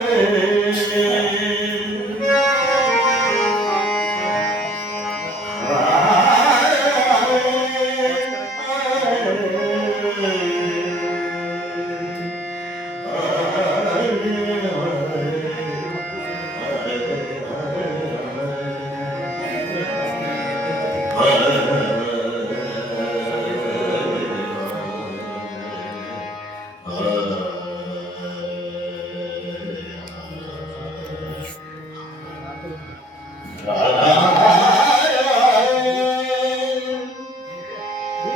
Hey.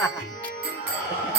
はあ。